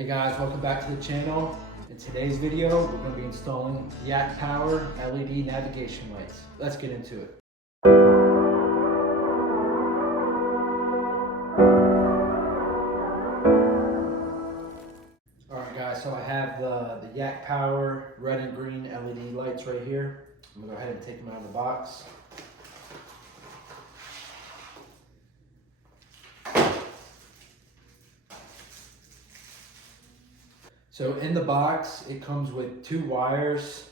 Hey guys, welcome back to the channel. In today's video, we're going to be installing Yak-Power LED navigation lights. Let's get into it. Alright guys, so I have the Yak-Power red and green LED lights right here. I'm going to go ahead and take them out of the box. So in the box, it comes with two wires.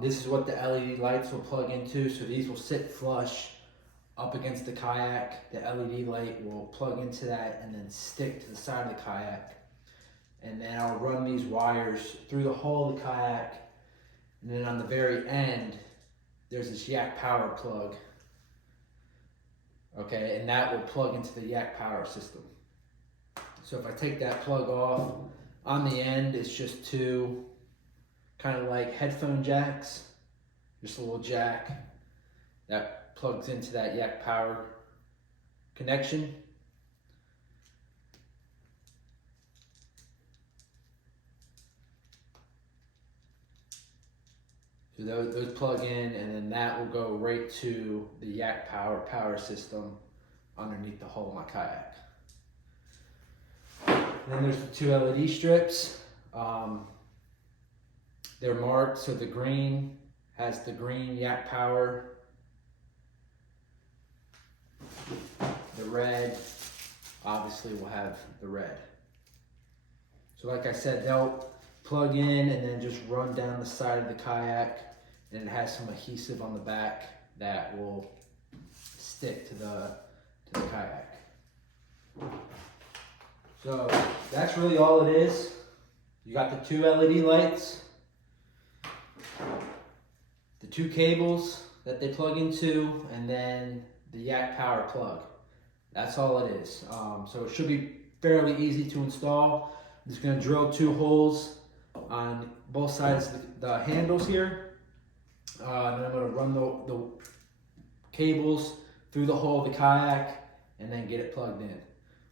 This is what the LED lights will plug into. So these will sit flush up against the kayak. The LED light will plug into that and then stick to the side of the kayak. And then I'll run these wires through the hull of the kayak. And then on the very end, there's this Yak-Power plug. Okay, and that will plug into the Yak-Power system. So if I take that plug off, on the end it's just two kind of like headphone jacks, just a little jack that plugs into that Yak-Power connection. So those plug in, and then that will go right to the Yak-Power power system underneath the hull of my kayak. Then there's the two LED strips. They're marked, so the green has the green Yak-Power. The red obviously will have the red. So like I said, they'll plug in and then just run down the side of the kayak, and it has some adhesive on the back that will stick to the kayak. So that's really all it is. You got the two LED lights, the two cables that they plug into, and then the Yak-Power plug. That's all it is. So it should be fairly easy to install. I'm just going to drill two holes on both sides of the handles here. And then I'm going to run the cables through the hull of the kayak and then get it plugged in.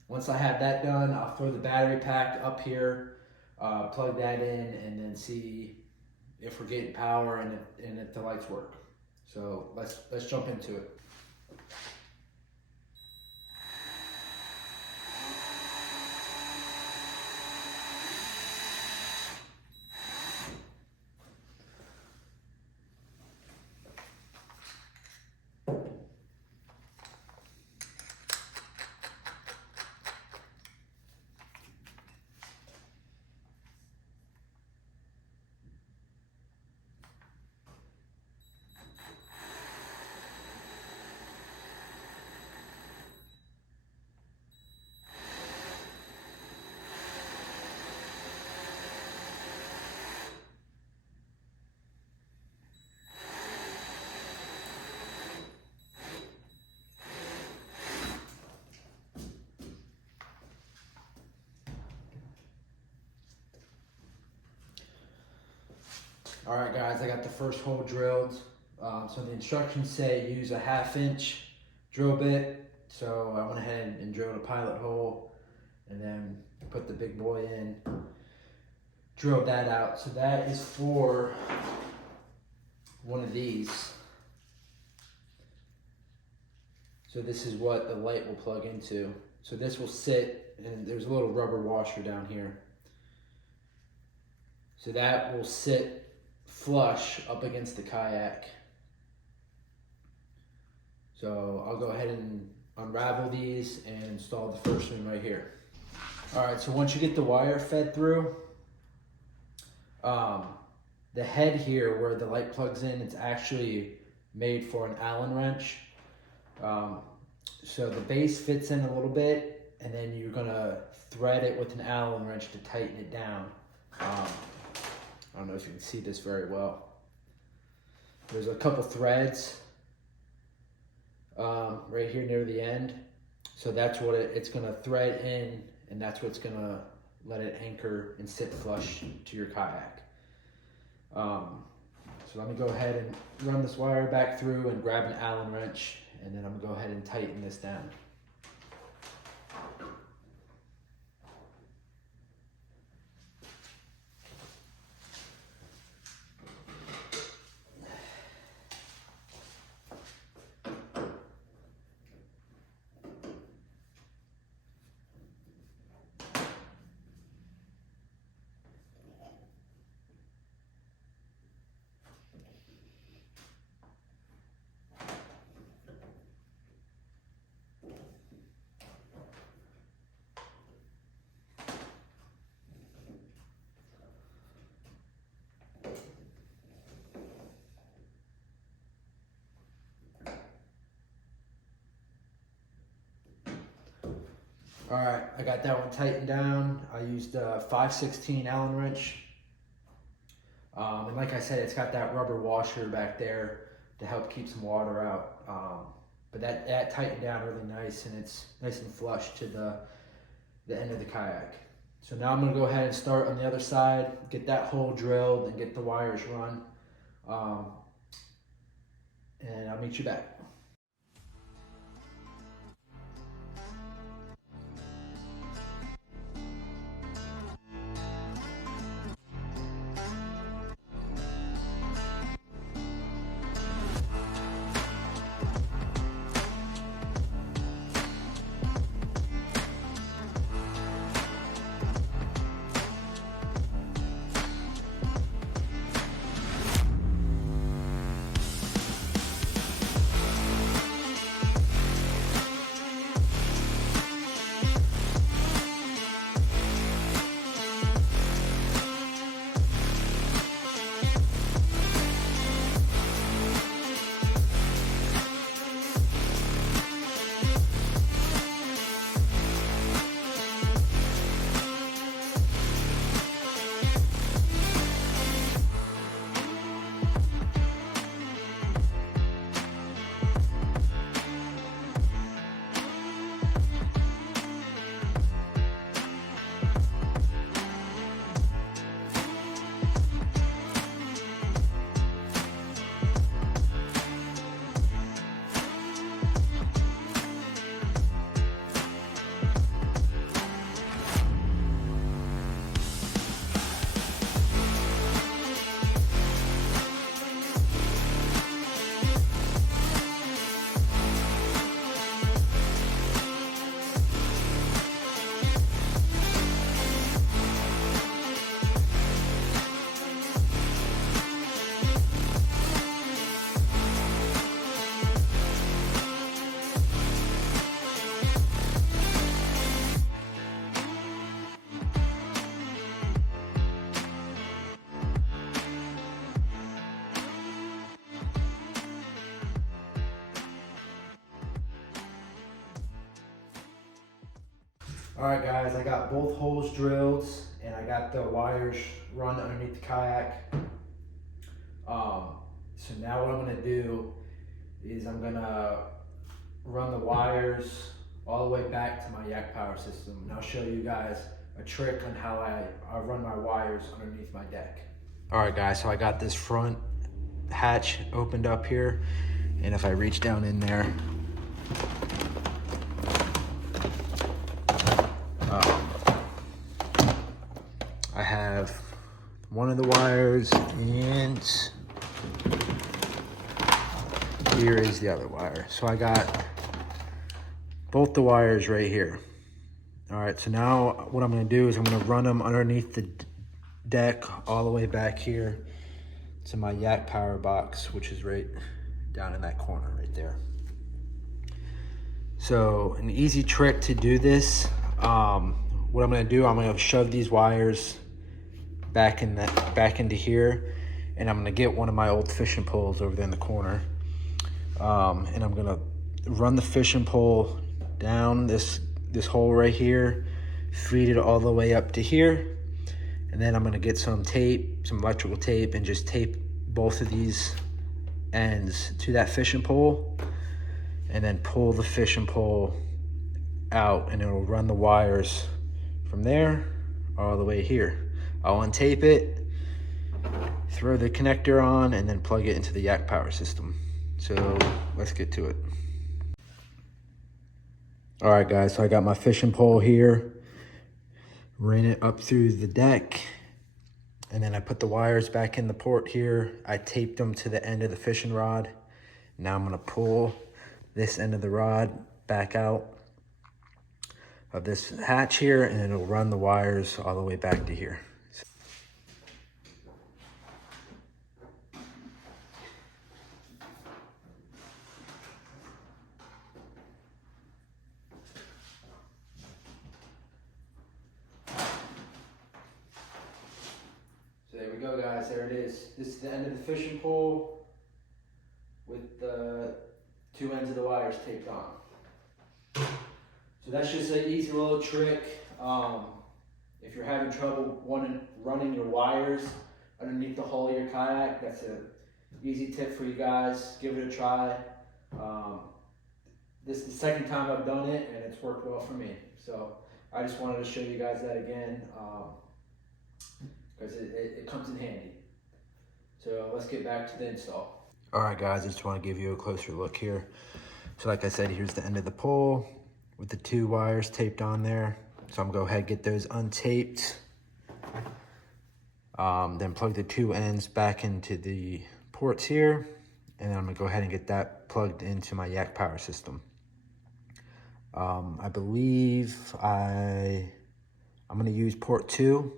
Once I have that done, I'll throw the battery pack up here, plug that in, and then see if we're getting power and if the lights work. So let's jump into it. All right guys, I got the first hole drilled. So the instructions say use a 1/2 inch drill bit. So I went ahead and drilled a pilot hole and then put the big boy in, drilled that out. So that is for one of these. So this is what the light will plug into. So this will sit, and there's a little rubber washer down here. So that will sit flush up against the kayak. So I'll go ahead and unravel these and install the first one right here. All right, so once you get the wire fed through, the head here where the light plugs in, it's actually made for an Allen wrench. So the base fits in a little bit, and then you're gonna thread it with an Allen wrench to tighten it down. I don't know if you can see this very well. There's a couple threads right here near the end. So that's what it's gonna thread in, and that's what's gonna let it anchor and sit flush to your kayak. So let me go ahead and run this wire back through and grab an Allen wrench, and then I'm gonna go ahead and tighten this down. All right, I got that one tightened down. I used a 5/16 Allen wrench. And like I said, it's got that rubber washer back there to help keep some water out. But that tightened down really nice, and it's nice and flush to the end of the kayak. So now I'm gonna go ahead and start on the other side, get that hole drilled and get the wires run. And I'll meet you back. All right, guys, I got both holes drilled and I got the wires run underneath the kayak. So now what I'm gonna do is I'm gonna run the wires all the way back to my Yak-Power system, and I'll show you guys a trick on how I run my wires underneath my deck. All right, guys, so I got this front hatch opened up here, and if I reach down in there, I have one of the wires, and here is the other wire. So I got both the wires right here. All right, so now what I'm gonna do is I'm gonna run them underneath the deck all the way back here to my Yak-Power box, which is right down in that corner right there. So an easy trick to do this, what I'm gonna do, I'm gonna shove these wires back into here, and I'm gonna get one of my old fishing poles over there in the corner, and I'm gonna run the fishing pole down this hole right here, feed it all the way up to here, and then I'm gonna get some tape, some electrical tape, and just tape both of these ends to that fishing pole, and then pull the fishing pole out, and it'll run the wires from there all the way here. I'll untape it, throw the connector on, and then plug it into the Yak-Power system. So let's get to it. All right, guys, so I got my fishing pole here, ran it up through the deck, and then I put the wires back in the port here. I taped them to the end of the fishing rod. Now I'm gonna pull this end of the rod back out of this hatch here, and it'll run the wires all the way back to here. So there we go, guys, there it is. This is the end of the fishing pole with the two ends of the wires taped on. So that's just an easy little trick. If you're having trouble running your wires underneath the hull of your kayak, that's an easy tip for you guys. Give it a try. This is the second time I've done it, and it's worked well for me. So I just wanted to show you guys that again, because it comes in handy. So let's get back to the install. All right, guys, I just want to give you a closer look here. So like I said, here's the end of the pole with the 2 wires taped on there. So I'm gonna go ahead and get those untaped. Then plug the 2 ends back into the ports here. And then I'm gonna go ahead and get that plugged into my Yak-Power system. I believe I'm gonna use port 2.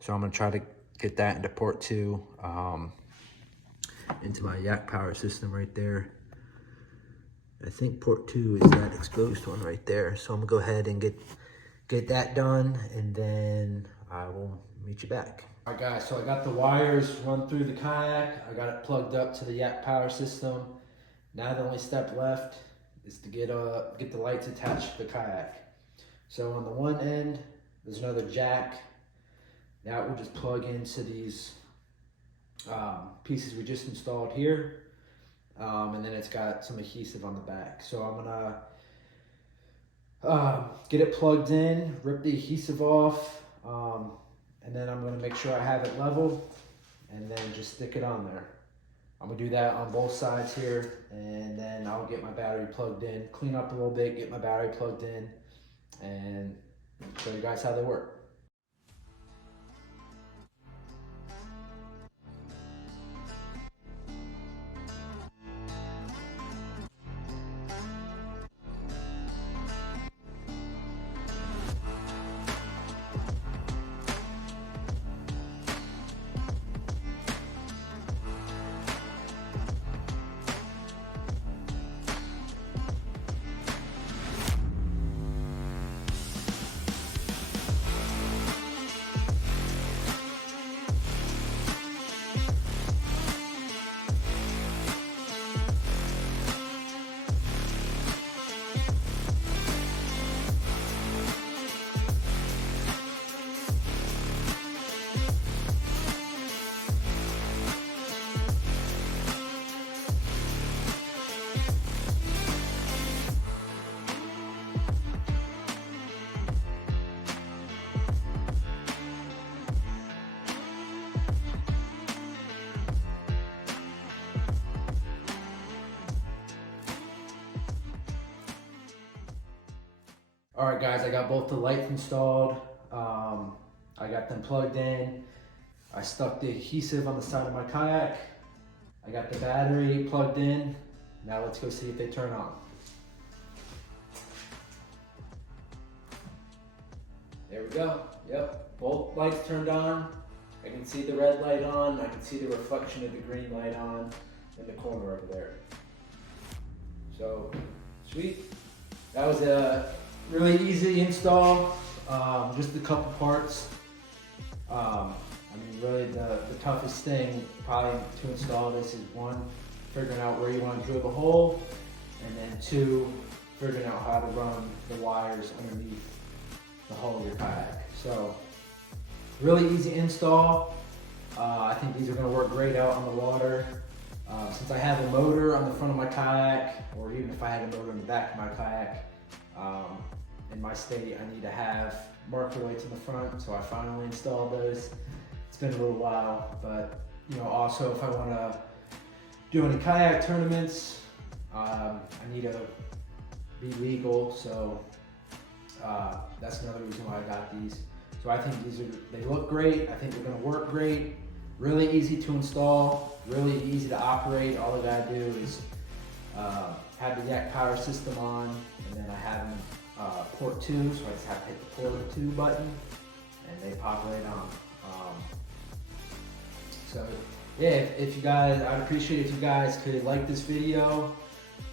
So I'm gonna try to get that into port 2, into my Yak-Power system right there. I think port 2 is that exposed one right there. So I'm gonna go ahead and get that done, and then I will meet you back. All right, guys, so I got the wires run through the kayak. I got it plugged up to the Yak-Power system. Now the only step left is to get the lights attached to the kayak. So on the one end, there's another jack. Now it will just plug into these pieces we just installed here. And then it's got some adhesive on the back. So I'm gonna get it plugged in, rip the adhesive off, and then I'm gonna make sure I have it level, and then just stick it on there. I'm gonna do that on both sides here, and then I'll get my battery plugged in, clean up a little bit, get my battery plugged in, and show you guys how they work. All right, guys, I got both the lights installed. I got them plugged in. I stuck the adhesive on the side of my kayak. I got the battery plugged in. Now let's go see if they turn on. There we go. Yep, both lights turned on. I can see the red light on. I can see the reflection of the green light on in the corner over there. So, sweet. That was a really easy install. Just a couple parts. I mean, really the toughest thing probably to install this is 1, figuring out where you want to drill the hole, and then 2, figuring out how to run the wires underneath the hull of your kayak. So, really easy install. I think these are going to work great out on the water. Since I have a motor on the front of my kayak, or even if I had a motor in the back of my kayak, in my state I need to have marker lights in the front, so I finally installed those. It's been a little while, but you know, also if I want to do any kayak tournaments, I need to be legal, so that's another reason why I got these. So I think they look great. I think they're going to work great. Really easy to install, really easy to operate. All I gotta do is have the Yak-Power system on, and then I have them port 2, so I just have to hit the port 2 button, and they pop right on. So yeah, if you guys, I'd appreciate if you guys could like this video,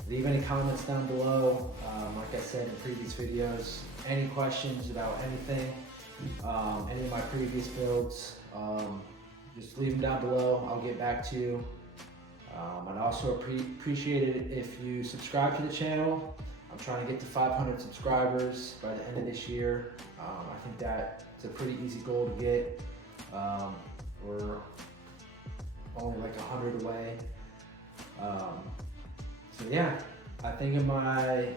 leave any comments down below. Like I said in previous videos, any questions about anything, any of my previous builds, just leave them down below. I'll get back to you. I'd also appreciate it if you subscribe to the channel. I'm trying to get to 500 subscribers by the end of this year. I think that's a pretty easy goal to get. We're only like 100 away. So yeah, I think in my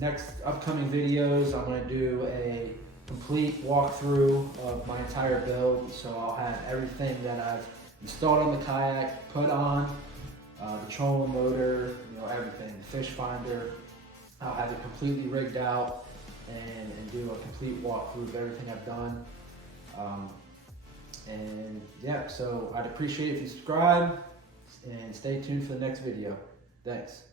next upcoming videos, I'm gonna do a complete walkthrough of my entire build. So I'll have everything that I've installed on the kayak, put on, the trolling motor, everything, the fish finder. I'll have it completely rigged out and do a complete walkthrough of everything I've done. And yeah, so I'd appreciate if you subscribe and stay tuned for the next video. Thanks.